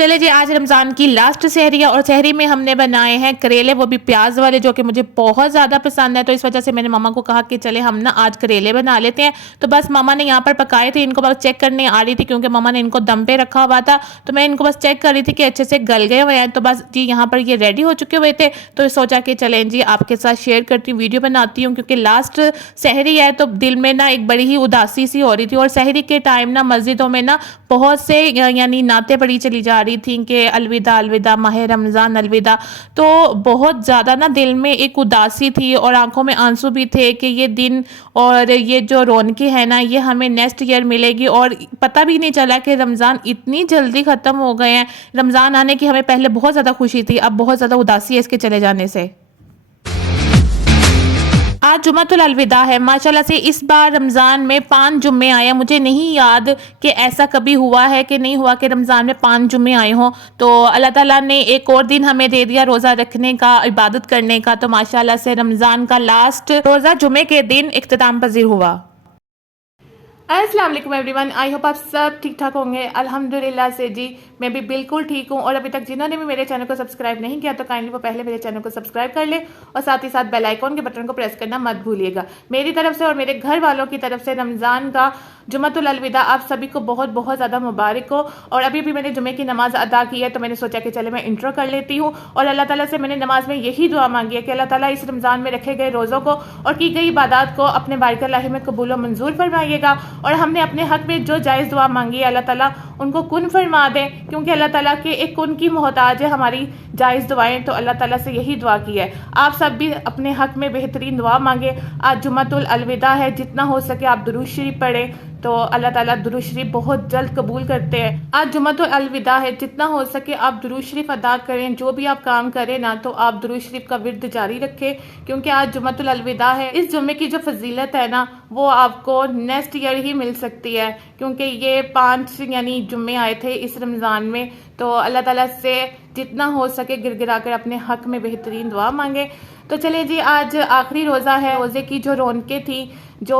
चले जी, आज रमज़ान की लास्ट सहरी है और सहरी में हमने बनाए हैं करेले, वो भी प्याज वाले, जो कि मुझे बहुत ज़्यादा पसंद है। तो इस वजह से मैंने मामा को कहा कि चले हम ना आज करेले बना लेते हैं। तो बस मामा ने यहाँ पर पकाए थे, इनको बस चेक करने आ रही थी क्योंकि मामा ने इनको दम पे रखा हुआ था। तो मैं इनको बस चेक कर रही थी कि अच्छे से गल गए हुए हैं। तो बस जी यहाँ पर ये रेडी हो चुके हुए थे। तो सोचा कि चलें जी आपके साथ शेयर करती हूँ, वीडियो बनाती हूँ, क्योंकि लास्ट सहरी है तो दिल में ना एक बड़ी ही उदासी सी हो रही थी। और सहरी के टाइम ना मस्जिदों में ना बहुत से यानी नाते पढ़ी चली जा रही थी कि अलविदा अलविदा माह रमज़ान अलविदा। तो बहुत ज़्यादा ना दिल में एक उदासी थी और आंखों में आंसू भी थे कि ये दिन और ये जो रौनकें हैं ना ये हमें नेक्स्ट ईयर मिलेगी। और पता भी नहीं चला कि रमज़ान इतनी जल्दी ख़त्म हो गए हैं। रमज़ान आने की हमें पहले बहुत ज़्यादा खुशी थी, अब बहुत ज़्यादा उदासी है इसके चले जाने से। आज जुम्मतुल अलविदा है। माशाल्लाह से इस बार रमज़ान में 5 जुम्मे आए। मुझे नहीं याद कि ऐसा कभी हुआ है कि नहीं हुआ कि रमज़ान में 5 जुम्मे आए हों। तो अल्लाह ताला ने एक और दिन हमें दे दिया रोज़ा रखने का, इबादत करने का। तो माशाल्लाह से रमज़ान का लास्ट रोज़ा जुम्मे के दिन इख्तिताम पज़ीर हुआ। अस्सलाम वालेकुम एवरीवन, आई होप आप सब ठीक ठाक होंगे। अल्हम्दुलिल्लाह से जी मैं भी बिल्कुल ठीक हूँ। और अभी तक जिन्होंने भी मेरे चैनल को सब्सक्राइब नहीं किया तो काइंडली वो पहले मेरे चैनल को सब्सक्राइब कर ले और साथ ही साथ बेल आइकॉन के बटन को प्रेस करना मत भूलिएगा। मेरी तरफ से और मेरे घर वालों की तरफ से रमज़ान का जुम्मतुल अलविदा आप सभी को बहुत बहुत ज़्यादा मुबारक हो। और अभी भी मैंने जुम्मे की नमाज अदा की है तो मैंने सोचा कि चले मैं इंट्रो कर लेती हूँ। और अल्लाह ताला से मैंने नमाज में यही दुआ मांगी है कि अल्लाह ताला इस रमज़ान में रखे गए रोज़ों को और की गई इबादत को अपने बारकाल्लाह में कबूल और मंजूर फरमाइएगा। और हमने अपने हक में जो जायज़ दुआ मांगी है अल्लाह ताला उनको कुन फरमा दे, क्योंकि अल्लाह ताला के एक कुन की मोहताज है हमारी जायज़ दुआएं। तो अल्लाह ताला से यही दुआ की है। आप सब भी अपने हक में बेहतरीन दुआ मांगे। आज जुम्मतुल अलविदा है, जितना हो सके आप दुरूद शरीफ पढ़ें तो अल्लाह ताला दुरूद शरीफ बहुत जल्द कबूल करते हैं। आज जुम्मतुल अलविदा है, जितना हो सके आप दुरूद शरीफ अदा करें। जो भी आप काम करें ना तो आप दुरूद शरीफ का विर्द जारी रखें, क्योंकि आज जुम्मतुल अलविदा है। इस जुम्मे की जो फजीलत है ना वो आपको नेक्स्ट ईयर ही मिल सकती है, क्योंकि ये 5 यानी जुम्मे आए थे इस रमज़ान में। तो अल्लाह ताला से जितना हो सके गिड़गिड़ा कर अपने हक में बेहतरीन दुआ मांगे। तो चले जी, आज आखिरी रोज़ा है। रोज़े की जो रौनकें थी, जो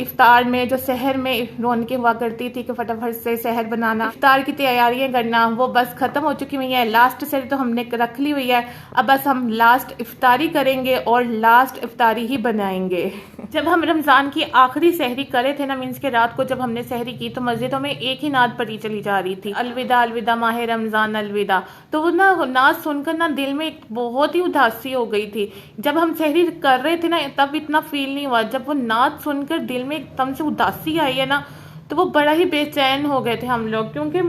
इफ्तार में जो सहर में रौनकें हुआ करती थी कि फटाफट से सहर बनाना, इफ्तार की तैयारियां करना, वो बस ख़त्म हो चुकी हुई है। लास्ट सहर तो हमने रख ली हुई है, अब बस हम लास्ट इफ्तारी करेंगे और लास्ट इफ्तारी ही बनाएंगे। जब हम रमज़ान की आखिरी सहरी करे थे ना, मीन्स के रात को जब हमने सहरी की तो मस्जिदों में एक ही नात पढ़ी चली जा रही थी, अलविदा अलविदा माह रमज़ान अलविदा। तो वो ना नात सुनकर ना दिल में बहुत ही उदासी हो गई थी। जब हम सहरी कर रहे थे ना तब इतना फील नहीं हुआ, जब वो नात सुनकर दिल में एकदम से उदासी आई है ना तो वो बड़ा ही बेचैन हो गए थे हम लोग। क्योंकि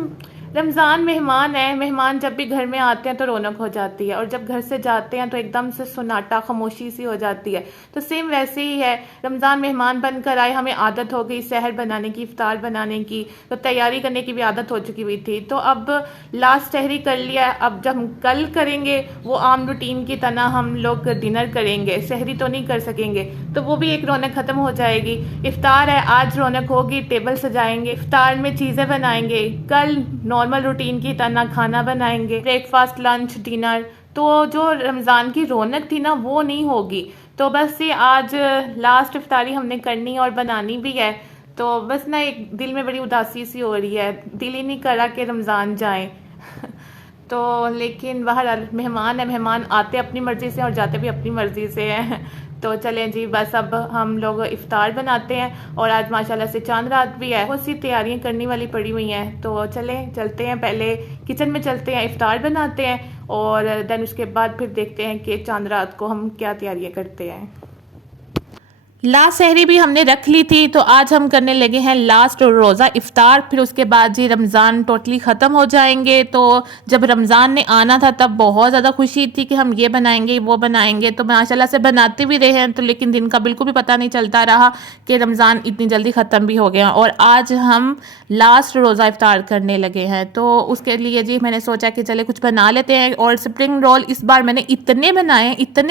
रमज़ान मेहमान है, मेहमान जब भी घर में आते हैं तो रौनक हो जाती है और जब घर से जाते हैं तो एकदम से सुनाटा खामोशी सी हो जाती है। तो सेम वैसे ही है, रमज़ान मेहमान बनकर आए, हमें आदत हो गई सहर बनाने की, इफ्तार बनाने की, तो तैयारी करने की भी आदत हो चुकी हुई थी। तो अब लास्ट सहरी कर लिया है, अब जब हम कल करेंगे वो आम रूटीन की तरह हम लोग डिनर करेंगे, सहरी तो नहीं कर सकेंगे। तो वो भी एक रौनक ख़त्म हो जाएगी। इफ्तार है, आज रौनक होगी, टेबल सजाएंगे, इफ्तार में चीज़ें बनाएंगे, कल नॉर्मल रूटीन की तरह खाना बनाएंगे, ब्रेकफास्ट लंच डिनर। तो जो रमज़ान की रौनक थी ना वो नहीं होगी। तो बस ये आज लास्ट इफ्तारी हमने करनी और बनानी भी है। तो बस ना एक दिल में बड़ी उदासी सी हो रही है, दिल ही नहीं करा कि रमज़ान जाए। तो लेकिन बहरहाल मेहमान है, मेहमान आते अपनी मर्ज़ी से और जाते भी अपनी मर्ज़ी से हैं। तो चलें जी, बस अब हम लोग इफ्तार बनाते हैं। और आज माशाल्लाह से चांद रात भी है, बहुत सी तैयारियां करने वाली पड़ी हुई हैं। तो चलें चलते हैं, पहले किचन में चलते हैं, इफ्तार बनाते हैं और देन उसके बाद फिर देखते हैं कि चांद रात को हम क्या तैयारियां करते हैं। लास्ट सहरी भी हमने रख ली थी, तो आज हम करने लगे हैं लास्ट रोज़ा इफ्तार। फिर उसके बाद जी रमज़ान टोटली ख़त्म हो जाएंगे। तो जब रमज़ान ने आना था तब बहुत ज़्यादा खुशी थी कि हम ये बनाएंगे वो बनाएंगे। तो माशाल्लाह से बनाते भी रहे हैं, तो लेकिन दिन का बिल्कुल भी पता नहीं चलता रहा कि रमज़ान इतनी जल्दी ख़त्म भी हो गया। और आज हम लास्ट रोज़ा इफ्तार करने लगे हैं। तो उसके लिए जी मैंने सोचा कि चले कुछ बना लेते हैं। और स्प्रिंग रोल इस बार मैंने इतने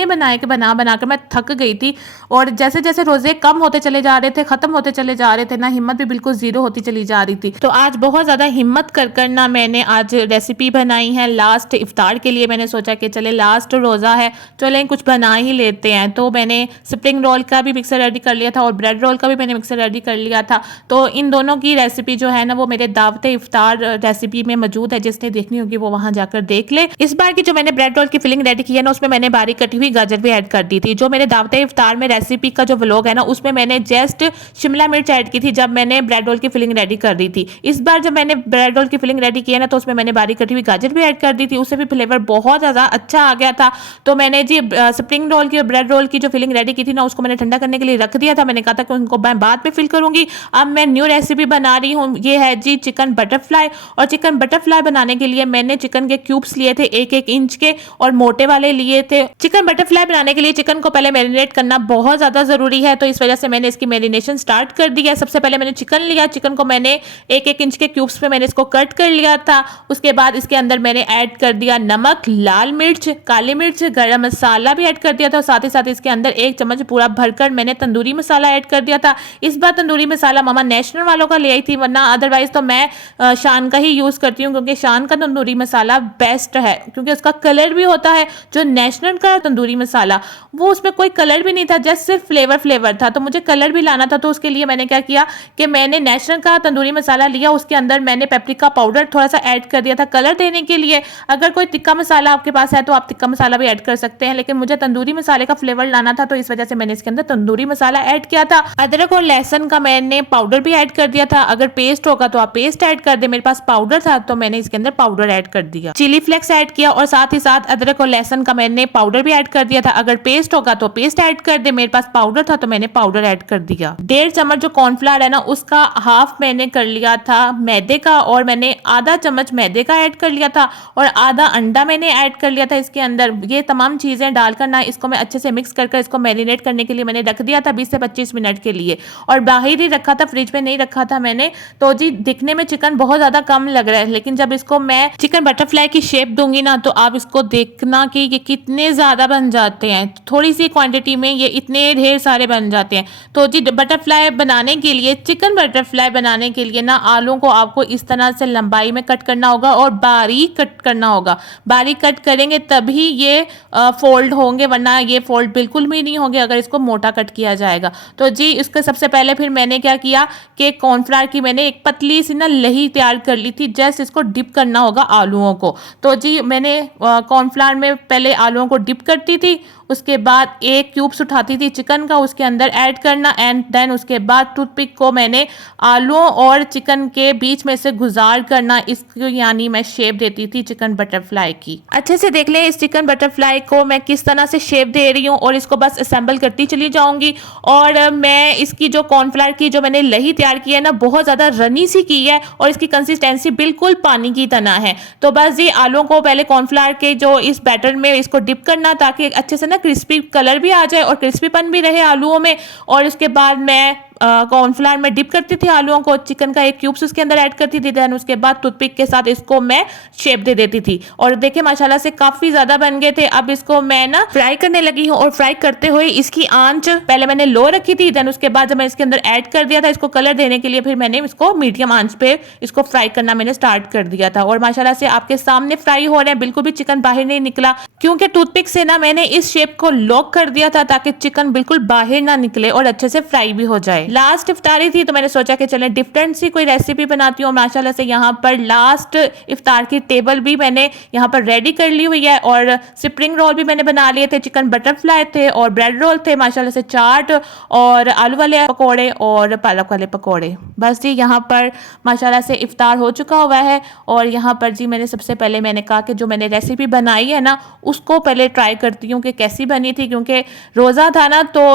बनाए कि बना कर मैं थक गई थी। और जैसे जैसे जैसे रोजे कम होते चले जा रहे थे, खत्म होते चले जा रहे थे ना, हिम्मत भी बिल्कुल जीरो होती चली जा रही थी। तो आज बहुत ज्यादा हिम्मत कर कर ना मैंने आज रेसिपी बनाई है लास्ट इफ्तार के लिए। मैंने सोचा कि चले लास्ट रोजा है, चलें कुछ बना ही लेते हैं। तो मैंने स्प्रिंग रोल का भी मिक्सर रेडी कर लिया था और ब्रेड रोल का भी मैंने मिक्सर रेडी कर लिया था। तो इन दोनों की रेसिपी जो है ना वो मेरे दावत इफ्तार रेसिपी में मौजूद है, जिसने देखनी होगी वो वहां जाकर देख ले। इस बार की जो मैंने ब्रेड रोल की फिलिंग रेडी की है ना, उसमें मैंने बारीक कटी हुई गाजर भी ऐड कर दी थी। जो मेरे दावत इफ्तार में रेसिपी का जो व्लॉग है ना, उसमें मैंने जस्ट शिमला मिर्च ऐड की थी जब मैंने ब्रेड रोल की फिलिंग रेडी कर दी थी। इस बार जब मैंने ब्रेड रोल की फिलिंग रेडी की है ना, तो उसमें मैंने बारीक कटी हुई गाजर भी ऐड कर दी थी, उससे भी फ्लेवर बहुत ज़्यादा अच्छा आ गया था। तो मैंने जी स्प्रिंग रोल की और ब्रेड रोल की जो फिलिंग रेडी की थी ना, उसको मैंने ठंडा करने के लिए रख दिया था। मैंने कहा था कि उनको मैं बाद में फिल करूंगी। अब मैं न्यू रेसिपी बना रही हूँ, ये है जी चिकन बटरफ्लाई। और चिकन बटरफ्लाई बनाने के लिए मैंने चिकन के क्यूब्स लिए थे 1-1 इंच के और मोटे वाले लिए थे। चिकन बटरफ्लाई बनाने के लिए चिकन को पहले मैरिनेट करना बहुत ज़्यादा ज़रूरी है, तो इस वजह से मैंने इसकी मैरिनेशन स्टार्ट कर दी है। सबसे पहले मैंने चिकन लिया, चिकन को मैंने 1-1 इंच के क्यूब्स पे मैंने इसको कट कर लिया था। उसके बाद इसके अंदर मैंने ऐड कर दिया नमक, लाल मिर्च, काली मिर्च, गरम मसाला भी ऐड कर दिया था और साथ ही साथ इसके अंदर 1 चम्मच पूरा भरकर मैंने तंदूरी मसाला ऐड कर दिया था। इस बार तंदूरी मसाला मामा नेशनल वालों का ले आई थी, वरना अदरवाइज तो मैं शान का ही यूज़ करती हूँ, क्योंकि शान का तंदूरी मसाला बेस्ट है, क्योंकि उसका कलर भी होता है। जो नेशनल का तंदूरी मसाला वो उसमें कोई कलर भी नहीं था, जस्ट सिर्फ फ्लेवर था। तो मुझे कलर भी लाना था, तो उसके लिए मैंने क्या किया कि मैंने नेशनल का तंदूरी मसाला लिया, उसके अंदर मैंने पेपरिका पाउडर थोड़ा सा ऐड कर दिया था कलर देने के लिए। अगर कोई तिक्का मसाला आपके पास है तो आप तिक्का मसाला भी ऐड कर सकते हैं, लेकिन मुझे तंदूरी मसाले का फ्लेवर लाना था, तो इस वजह से मैंने इसके अंदर तंदूरी मसाला ऐड किया था। अदरक और लहसुन का मैंने पाउडर भी ऐड कर दिया था। अगर पेस्ट होगा तो आप पेस्ट ऐड कर दे, मेरे पास पाउडर था तो मैंने इसके अंदर पाउडर ऐड कर दिया। चिली फ्लेक्स ऐड किया और साथ ही साथ अदरक और लहसुन का मैंने पाउडर भी ऐड कर दिया था। अगर पेस्ट होगा तो पेस्ट ऐड कर दे, मेरे पास पाउडर था तो मैंने पाउडर ऐड कर दिया। 1.5 चम्मच जो कॉर्नफ्लावर है ना, उसका हाफ मैंने कर लिया था मैदे का, और मैंने आधा चम्मच मैदे का ऐड कर लिया था और आधा अंडा मैंने ऐड कर लिया था इसके अंदर। ये तमाम चीजें डालकर ना इसको मैं अच्छे से मिक्स कर इसको मैरिनेट करने के लिए मैंने रख दिया था 20 से 25 मिनट के लिए, और बाहर ही रखा था, फ्रिज में नहीं रखा था मैंने। तो जी दिखने में चिकन बहुत ज्यादा कम लग रहा है, लेकिन जब इसको मैं चिकन बटरफ्लाई की शेप दूंगी ना, तो आप इसको देखना कि ये कितने ज्यादा बन जाते हैं। थोड़ी सी क्वांटिटी में ये इतने ढेर सारे बन जाते हैं। तो जी बटरफ्लाई बनाने के लिए, चिकन बटरफ्लाई बनाने के लिए ना, आलू को आपको इस तरह से लंबाई में कट करना होगा और बारीक कट करना होगा। बारीक कट करेंगे तभी ये फोल्ड होंगे, वरना ये फोल्ड बिल्कुल भी नहीं होंगे अगर इसको मोटा कट किया जाएगा। तो जी इसके सबसे पहले फिर मैंने क्या किया कि कॉर्नफ्लावर की मैंने एक पतली सी ना लही तैयार कर ली थी, जस्ट इसको डिप करना होगा आलूओं को। तो जी मैंने कॉर्नफ्लावर में पहले आलूओं को डिप करती थी, उसके बाद एक क्यूब्स उठाती थी चिकन का, उसके अंदर ऐड करना, एंड देन उसके बाद टूथपिक को मैंने आलूओं और चिकन के बीच में से गुजार करना, इसको यानी मैं शेप देती थी चिकन बटरफ्लाई की। अच्छे से देख लें इस चिकन बटरफ्लाई को मैं किस तरह से शेप दे रही हूँ, और इसको बस असेंबल करती चली जाऊंगी। और मैं इसकी जो कॉर्नफ्लावर की जो मैंने लही तैयार की है ना, बहुत ज़्यादा रनी सी की है और इसकी कंसिस्टेंसी बिल्कुल पानी की तरह है। तो बस ये आलूओं को पहले कॉर्नफ्लावर के जो इस बैटर में इसको डिप करना, ताकि अच्छे से ना क्रिस्पी कलर भी आ जाए और क्रिस्पीपन भी रहे आलूओं में। और उसके बाद मैं कॉर्नफ्लावर में डिप करती थी आलूओं को, चिकन का एक क्यूब्स उसके अंदर ऐड करती थी, देन उसके बाद टूथपिक के साथ इसको मैं शेप दे देती थी। और देखिए माशाल्लाह से काफी ज्यादा बन गए थे। अब इसको मैं ना फ्राई करने लगी हूँ, और फ्राई करते हुए इसकी आंच पहले मैंने लो रखी थी, देन उसके बाद जब मैं इसके अंदर ऐड कर दिया था इसको कलर देने के लिए, फिर मैंने इसको मीडियम आंच पे इसको फ्राई करना मैंने स्टार्ट कर दिया था। और माशाल्लाह से आपके सामने फ्राई हो रहे हैं, बिल्कुल भी चिकन बाहर नहीं निकला, क्योंकि टूथपिक से ना मैंने इस शेप को लॉक कर दिया था ताकि चिकन बिल्कुल बाहर ना निकले और अच्छे से फ्राई भी हो जाए। लास्ट इफ्तारी थी तो मैंने सोचा कि चलें डिफरेंट सी कोई रेसिपी बनाती हूँ। माशाल्लाह से यहाँ पर लास्ट इफ्तार की टेबल भी मैंने यहाँ पर रेडी कर ली हुई है, और स्प्रिंग रोल भी मैंने बना लिए थे, चिकन बटरफ्लाई थे और ब्रेड रोल थे, माशाल्लाह से चाट और आलू वाले पकौड़े और पालक वाले पकौड़े। बस जी यहाँ पर माशाल्लाह से इफ्तार हो चुका हुआ है। और यहाँ पर जी मैंने सबसे पहले मैंने कहा कि जो मैंने रेसिपी बनाई है ना, उसको पहले ट्राई करती हूँ कि कैसी बनी थी, क्योंकि रोज़ा था ना, तो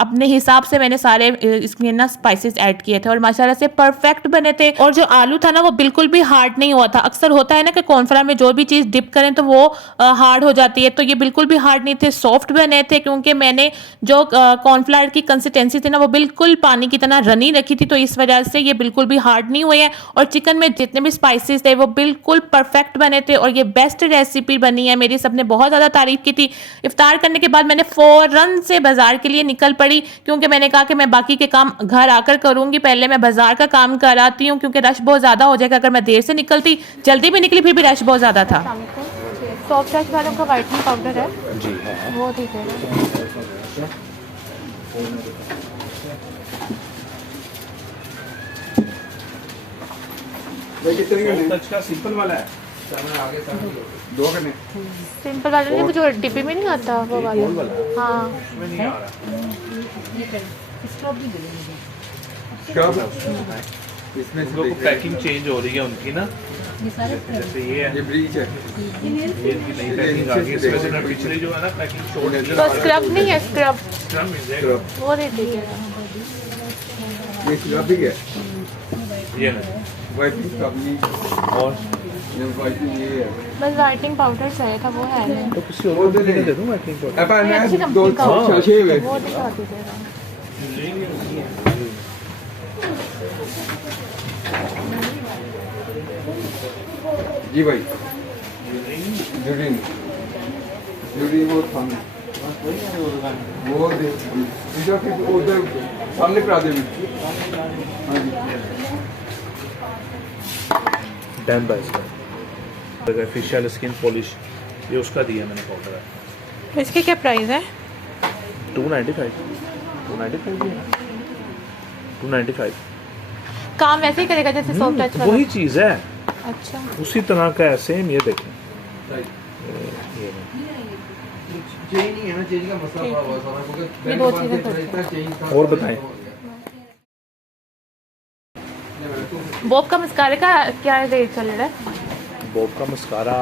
अपने हिसाब से मैंने सारे इसमें ना स्पाइसेस ऐड किए थे और माशाल्लाह से परफेक्ट बने थे। और जो आलू था ना वो बिल्कुल भी हार्ड नहीं हुआ था। अक्सर होता है ना कि कॉर्नफ्लावर में जो भी चीज़ डिप करें तो वो हार्ड हो जाती है, तो ये बिल्कुल भी हार्ड नहीं थे, सॉफ्ट बने थे, क्योंकि मैंने जो कॉर्नफ्लावर की कंसिस्टेंसी थी ना वो बिल्कुल पानी की तरह रनी रखी थी, तो इस वजह से ये बिल्कुल भी हार्ड नहीं हुए हैं। और चिकन में जितने भी स्पाइसेस थे वो बिल्कुल परफेक्ट बने थे और ये बेस्ट रेसिपी बनी है मेरी, सबने बहुत ज़्यादा तारीफ की थी। इफ्तार करने के बाद मैंने फ़ौरन से बाजार के लिए निकल पड़ी पड़ी, क्योंकि मैंने कहा कि मैं बाकी के काम घर आकर करूँगी, पहले मैं बाज़ार का काम कराती हूँ क्योंकि रश बहुत ज़्यादा हो जाएगा। अगर मैं देर से निकलती, जल्दी भी निकली, फिर भी रश बहुत ज़्यादा था। सॉफ्ट टच वालों का वाइटनिंग पाउडर है जी, है वो ठीक है। टच का सिंपल वाला है, दो करने सिंपल वाला नहीं, वो जो डिब्बे में नहीं आता वो वाला। हाँ इसमें नहीं आ रहा। इसमें से पैकिंग चेंज हो रही है उनकी ना, जैसे ये है, ये ब्रीच है, ये इनकी नई पैकिंग आ गई है। इसमें से पिछले जो है ना पैकिंग छोड़ दी। तो स्क्रब नहीं है, स्क्रब मिल जाएगा, वो दे दीजिए। ये स्क्रब भी है, ये ना वाइटनिंग स्क्रब और वाइटनिंग ये है। बस वाइटनिंग पाउडर चाहिए था, वो है नहीं। तो किसी और को दे दूं वाइटनिंग पाउडर? अपन अच्छी मैं कंपनी का हो, दो छह हुए वो दिखा दीजिएगा। जी भाई, जरूरी वो थाने वो दे इधर फिर उधर सामने करा दे। हाँ जी, डैम बाइस का फेशियल स्किन पॉलिश, ये उसका दिया मैंने पाउडर। इसकी क्या प्राइस है? 295 295। काम वैसे ही करेगा जैसे सॉफ्ट टच वाला? वही चीज़ है, अच्छा, उसी तरह का है सेम। ये देखें, ये दो चीज़ें तो और बताएं। बॉब का मस्कारे का क्या रेट चल रहा है? बॉब का मस्कारा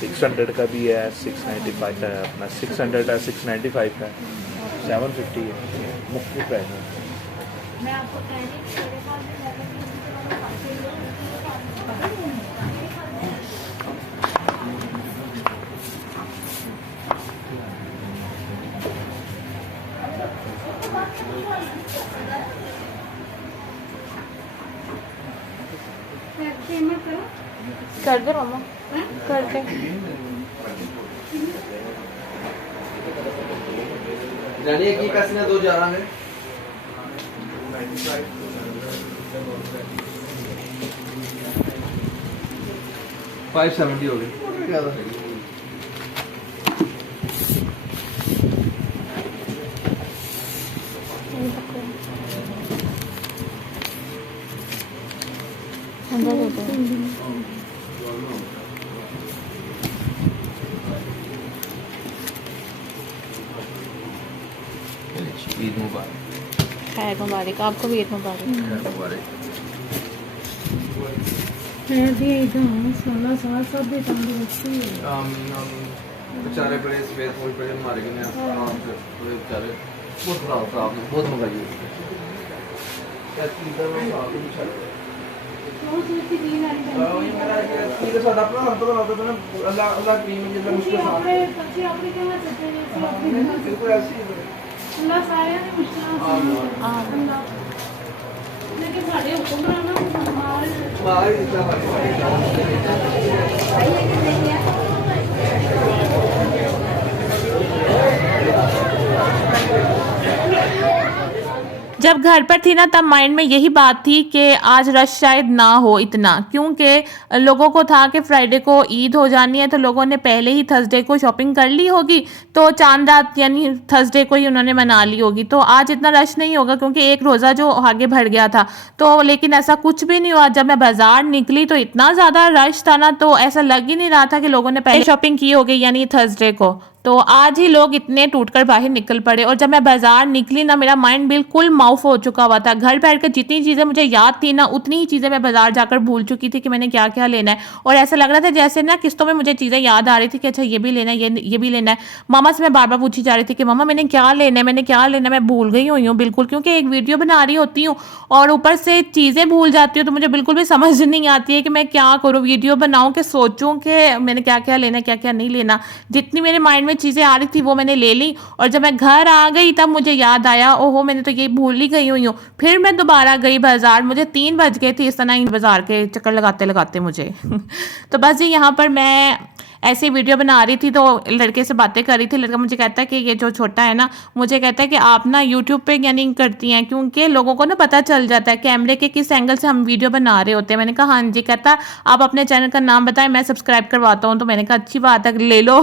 600 का भी है, 695 है, अपना 600 है, 695 है, 750 है, मुख्तलिफ प्राइस है। कर दे मामा, कर दे। जानिए की पैसे ना 2 में 570 हो गए। ईद मुबारक। खैर मुबारक, आपको भी ईद मुबारक। बेचारे बड़े सफेद फूल पे मारे गए बेचारे, बहुत खराब था, आपने बहुत मंगाई जब घर पर थी ना तब माइंड में यही बात थी कि आज रश शायद ना हो इतना, क्योंकि लोगों को था कि फ्राइडे को ईद हो जानी है, तो लोगों ने पहले ही थर्सडे को शॉपिंग कर ली होगी, तो चांद रात यानी थर्सडे को ही उन्होंने मना ली होगी, तो आज इतना रश नहीं होगा क्योंकि एक रोज़ा जो आगे बढ़ गया था। तो लेकिन ऐसा कुछ भी नहीं हुआ। जब मैं बाज़ार निकली तो इतना ज़्यादा रश था ना, तो ऐसा लग ही नहीं रहा था कि लोगों ने पहले शॉपिंग की होगी यानी थर्सडे को। तो आज ही लोग इतने टूटकर बाहर निकल पड़े, और जब मैं बाजार निकली ना मेरा माइंड बिल्कुल माउफ हो चुका हुआ था। घर बैठकर जितनी चीज़ें मुझे याद थी ना उतनी ही चीज़ें मैं बाजार जाकर भूल चुकी थी कि मैंने क्या क्या लेना है, और ऐसा लग रहा था जैसे ना किस्तों में मुझे चीज़ें याद आ रही थी कि अच्छा ये भी लेना है, ये भी लेना है। मामा से मैं बार बार पूछी जा रही थी कि मामा मैंने क्या लेना है, मैंने क्या लेना है, मैं भूल गई हुई हूँ बिल्कुल, क्योंकि एक वीडियो बना रही होती हूँ और ऊपर से चीज़ें भूल जाती हूँ, तो मुझे बिल्कुल भी समझ नहीं आती है कि मैं क्या करूँ, वीडियो बनाऊँ कि सोचूँ कि मैंने क्या क्या लेना है, क्या क्या नहीं लेना। जितनी मेरे माइंड में चीज़ें आ रही थी वो मैंने ले ली, और जब मैं घर आ गई तब मुझे याद आया ओहो मैंने तो ये भूल ही गई हुई हूँ। फिर मैं दोबारा गई बाजार, मुझे 3 बज गए थे इस तरह इन बाजार के चक्कर लगाते लगाते मुझे तो बस ये यहाँ पर मैं ऐसे वीडियो बना रही थी तो लड़के से बातें कर रही थी। लड़का मुझे कहता है कि ये जो छोटा है ना, मुझे कहता है कि आप ना यूट्यूब पे यानी करती हैं, क्योंकि लोगों को ना पता चल जाता है कैमरे के किस एंगल से हम वीडियो बना रहे होते हैं। मैंने कहा हाँ जी। कहता आप अपने चैनल का नाम बताएं, मैं सब्सक्राइब करवाता हूँ। तो मैंने कहा अच्छी बात है, ले लो।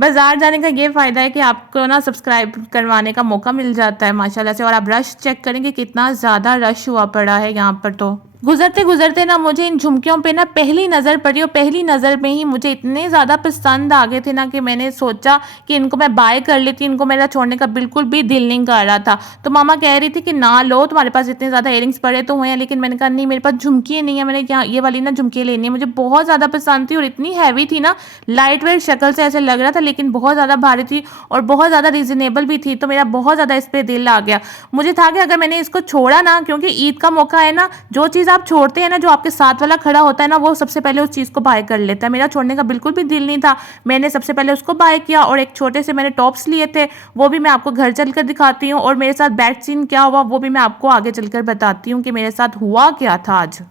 बाजार जाने का ये फ़ायदा है कि आपको ना सब्सक्राइब करवाने का मौका मिल जाता है माशाल्लाह से। और आप रश चेक करेंगे कितना ज़्यादा रश हुआ पड़ा है यहाँ पर। तो गुजरते गुजरते ना मुझे इन झुमकियों पे ना पहली नज़र पड़ी, और पहली नज़र में ही मुझे इतने ज़्यादा पसंद आ गए थे ना कि मैंने सोचा कि इनको मैं बाय कर लेती। इनको मेरा छोड़ने का बिल्कुल भी दिल नहीं कर रहा था। तो मामा कह रही थी कि ना लो, तुम्हारे पास इतने ज़्यादा इयरिंग्स पड़े तो हुए हैं, लेकिन मैंने कहा नहीं, मेरे पास झुमकी नहीं है, मैंने यहाँ ये वाली ना झुमकी लेनी है। मुझे बहुत ज़्यादा पसंद थी और इतनी हैवी थी ना, लाइट वेट शक्ल से ऐसे लग रहा था, लेकिन बहुत ज़्यादा भारी थी और बहुत ज़्यादा रीज़नेबल भी थी। तो मेरा बहुत ज़्यादा इस पर दिल आ गया। मुझे था कि अगर मैंने इसको छोड़ा ना, क्योंकि ईद का मौका है ना, जो चीज़ आप छोड़ते हैं ना, जो आपके साथ वाला खड़ा होता है ना, वो सबसे पहले उस चीज़ को बाय कर लेता है। मेरा छोड़ने का बिल्कुल भी दिल नहीं था। मैंने सबसे पहले उसको बाय किया और एक छोटे से मैंने टॉप्स लिए थे, वो भी मैं आपको घर चलकर दिखाती हूँ। और मेरे साथ बैड सीन क्या हुआ वो भी मैं आपको आगे चलकर बताती हूँ कि मेरे साथ हुआ क्या था आज।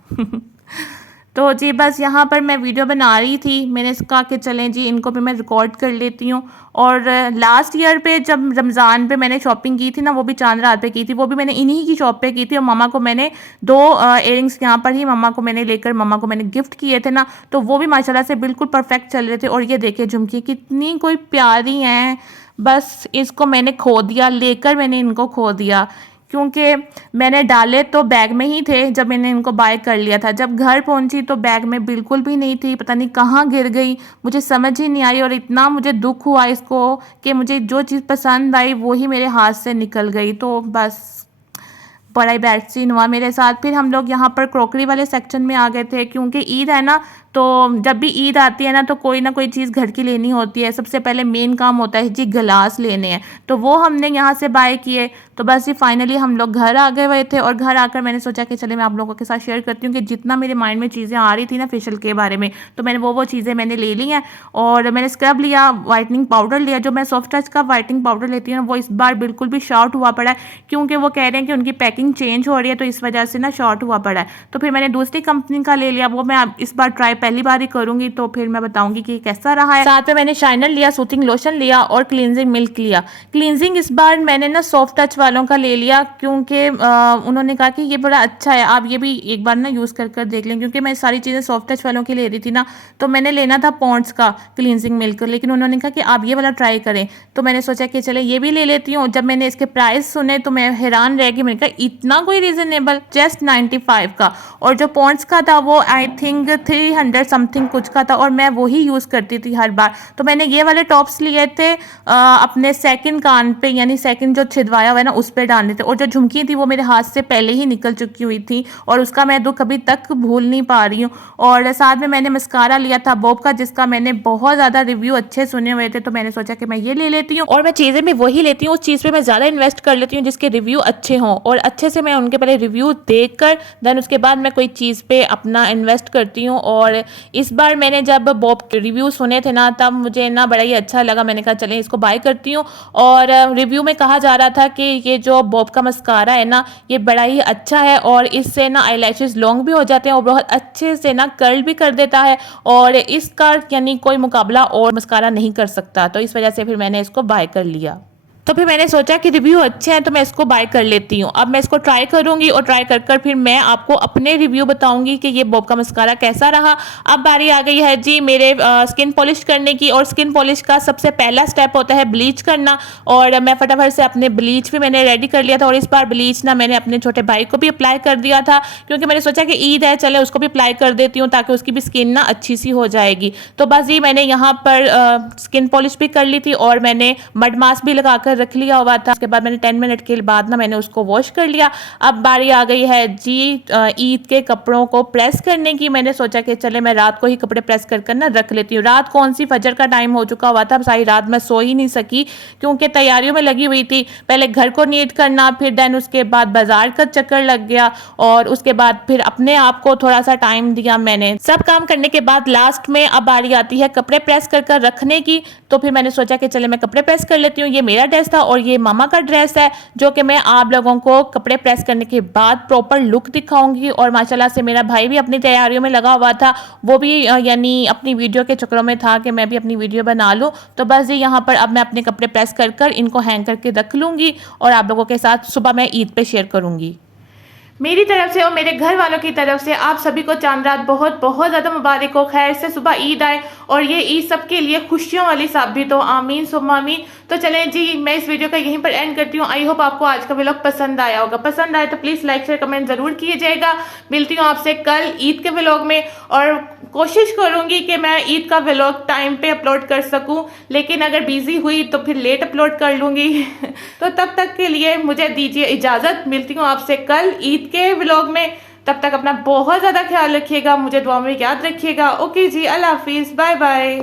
तो जी बस यहाँ पर मैं वीडियो बना रही थी, मैंने कहा कि चलें जी इनको भी मैं रिकॉर्ड कर लेती हूँ। और लास्ट ईयर पे जब रमज़ान पे मैंने शॉपिंग की थी ना, वो भी चांद रात पे की थी, वो भी मैंने इन्हीं की शॉप पे की थी। और मम्मा को मैंने 2 इयरिंग्स यहाँ पर ही मम्मा को मैंने गिफ्ट किए थे ना, तो वो भी माशाल्लाह से बिल्कुल परफेक्ट चल रहे थे। और ये देखिए झुमकी कितनी कोई प्यारी हैं, बस इसको मैंने खो दिया, लेकर मैंने इनको खो दिया, क्योंकि मैंने डाले तो बैग में ही थे जब मैंने इनको बाय कर लिया था। जब घर पहुंची तो बैग में बिल्कुल भी नहीं थी, पता नहीं कहाँ गिर गई, मुझे समझ ही नहीं आई। और इतना मुझे दुख हुआ इसको कि मुझे जो चीज़ पसंद आई वो ही मेरे हाथ से निकल गई। तो बस बड़ा ही बैड सीन हुआ मेरे साथ। फिर हम लोग यहाँ पर क्रॉकरी वाले सेक्शन में आ गए थे, क्योंकि ईद है ना, तो जब भी ईद आती है ना तो कोई ना कोई चीज़ घर की लेनी होती है। सबसे पहले मेन काम होता है जी गिलास लेने हैं, तो वो हमने यहाँ से बाय किए। तो बस ये फाइनली हम लोग घर आ गए हुए थे, और घर आकर मैंने सोचा कि चले मैं आप लोगों के साथ शेयर करती हूँ कि जितना मेरे माइंड में चीज़ें आ रही थी ना फेशियल के बारे में, तो मैंने वो चीज़ें मैंने ले ली हैं। और मैंने स्क्रब लिया, वाइटनिंग पाउडर लिया, जो मैं सॉफ्ट टच का वाइटनिंग पाउडर लेती हूँ वो इस बार बिल्कुल भी शॉर्ट हुआ पड़ा है, क्योंकि वो कह रहे हैं कि उनकी पैकिंग चेंज हो रही है, तो इस वजह से ना शॉर्ट हुआ पड़ा है। तो फिर मैंने दूसरी कंपनी का ले लिया, वो मैं इस बार ट्राई पहली बार ही करूँगी, तो फिर मैं बताऊंगी कि कैसा रहा है। साथ में मैंने शाइनर लिया, सूथिंग लोशन लिया और क्लींजिंग मिल्क लिया। क्लींजिंग इस बार मैंने ना सॉफ्ट टच वालों का ले लिया, क्योंकि उन्होंने कहा कि ये बड़ा अच्छा है, आप ये भी एक बार ना यूज़ कर देख लें। क्योंकि मैं सारी चीज़ें सॉफ्ट टच वालों की ले रही थी ना, तो मैंने लेना था पॉन्ड्स का क्लींजिंग मिल्क, लेकिन उन्होंने कहा कि आप ये वाला ट्राई करें। तो मैंने सोचा कि चले ये भी ले लेती हूँ। जब मैंने इसके प्राइस सुने तो मैं हैरान रह गई। मैंने कहा इतना कोई रीज़नेबल, जस्ट 95 का। और जो पॉन्ड्स का था वो आई थिंक 300 समथिंग कुछ का था, और मैं वही यूज़ करती थी हर बार। तो मैंने ये वाले टॉप्स लिए थे अपने सेकंड कान पे, यानी सेकंड जो छिदवाया हुआ है ना उस पे डालने थे। और जो झुमकी थी वो मेरे हाथ से पहले ही निकल चुकी हुई थी, और उसका मैं दुख अभी तक भूल नहीं पा रही हूँ। और साथ में मैंने मस्कारा लिया था बॉब का, जिसका मैंने बहुत ज़्यादा रिव्यू अच्छे सुने हुए थे, तो मैंने सोचा कि मैं ये ले लेती हूँ। और मैं चीज़ें भी वही लेती हूँ, उस चीज़ पर मैं ज़्यादा इन्वेस्ट कर लेती हूँ जिसके रिव्यू अच्छे हों, और अच्छे से मैं उनके पहले रिव्यू देख कर देन उसके बाद मैं कोई चीज़ पे अपना इन्वेस्ट करती हूँ। और इस बार मैंने जब बॉब के रिव्यू सुने थे ना, तब मुझे ना बड़ा ही अच्छा लगा। मैंने कहा चलें इसको बाय करती हूँ। और रिव्यू में कहा जा रहा था कि ये जो बॉब का मस्कारा है ना, ये बड़ा ही अच्छा है, और इससे ना आईलैशेस लॉन्ग भी हो जाते हैं और बहुत अच्छे से ना कर्ल भी कर देता है, और इसका यानी कोई मुकाबला और मस्कारा नहीं कर सकता। तो इस वजह से फिर मैंने इसको बाय कर लिया। तो फिर मैंने सोचा कि रिव्यू अच्छे हैं तो मैं इसको बाय कर लेती हूँ। अब मैं इसको ट्राई करूँगी, और ट्राई कर फिर मैं आपको अपने रिव्यू बताऊँगी कि ये बॉब का मस्कारा कैसा रहा। अब बारी आ गई है जी मेरे स्किन पॉलिश करने की, और स्किन पॉलिश का सबसे पहला स्टेप होता है ब्लीच करना। और मैं फटाफट से अपने ब्लीच भी मैंने रेडी कर लिया था, और इस बार ब्लीच ना मैंने अपने छोटे भाई को भी अप्लाई कर दिया था, क्योंकि मैंने सोचा कि ईद है चले उसको भी अप्लाई कर देती हूँ ताकि उसकी भी स्किन ना अच्छी सी हो जाएगी। तो बस जी मैंने यहाँ पर स्किन पॉलिश भी कर ली थी, और मैंने मड मास्क भी लगा रख लिया हुआ था। उसके बाद मैंने 10 मिनट के बाद ना मैंने उसको वॉश कर लिया। अब बारी आ गई है जी ईद के कपड़ों को प्रेस करने की। मैंने सोचा कि चले मैं रात को ही कपड़े प्रेस कर ना रख लेती हूँ। रात कौन सी, फजर का टाइम हो चुका हुआ था, सारी रात मैं सो ही नहीं सकी क्योंकि तैयारियों में लगी हुई थी। पहले घर को नीट करना, फिर देन उसके बाद बाजार का चक्कर लग गया, और उसके बाद फिर अपने आप को थोड़ा सा टाइम दिया मैंने। सब काम करने के बाद लास्ट में अब बारी आती है कपड़े प्रेस कर रखने की। तो फिर मैंने सोचा कि चले मैं कपड़े प्रेस कर लेती हूँ। ये मेरा ड्रेस था और ये मामा का ड्रेस है, जो कि मैं आप लोगों को कपड़े प्रेस करने के बाद प्रॉपर लुक दिखाऊंगी। और माशाल्लाह से मेरा भाई भी अपनी तैयारियों में लगा हुआ था, वो भी यानी अपनी वीडियो के चक्करों में था कि मैं भी अपनी वीडियो बना लूँ। तो बस ये यहाँ पर अब मैं अपने कपड़े प्रेस कर कर इनको हैंग करके रख लूँगी और आप लोगों के साथ सुबह मैं ईद पे शेयर करूँगी। मेरी तरफ से और मेरे घर वालों की तरफ से आप सभी को चांद रात बहुत बहुत ज़्यादा मुबारक हो। खैर से सुबह ईद आए और ये ईद सबके लिए खुशियों वाली साबित हो। आमीन सुम्मा आमीन। तो चलें जी, मैं इस वीडियो का यहीं पर एंड करती हूँ। आई होप आपको आज का व्लॉग पसंद आया होगा। पसंद आए तो प्लीज़ लाइक शेयर कमेंट ज़रूर कीजिएगा। मिलती हूँ आपसे कल ईद के व्लॉग में और कोशिश करूँगी कि मैं ईद का व्लॉग टाइम पे अपलोड कर सकूँ, लेकिन अगर बिजी हुई तो फिर लेट अपलोड कर लूँगी। तो तब तक के लिए मुझे दीजिए इजाज़त। मिलती हूँ आपसे कल ईद के व्लॉग में। तब तक अपना बहुत ज़्यादा ख्याल रखिएगा, मुझे दुआ में याद रखिएगा। ओके जी, अल्लाह हाफिज़, बाय बाय।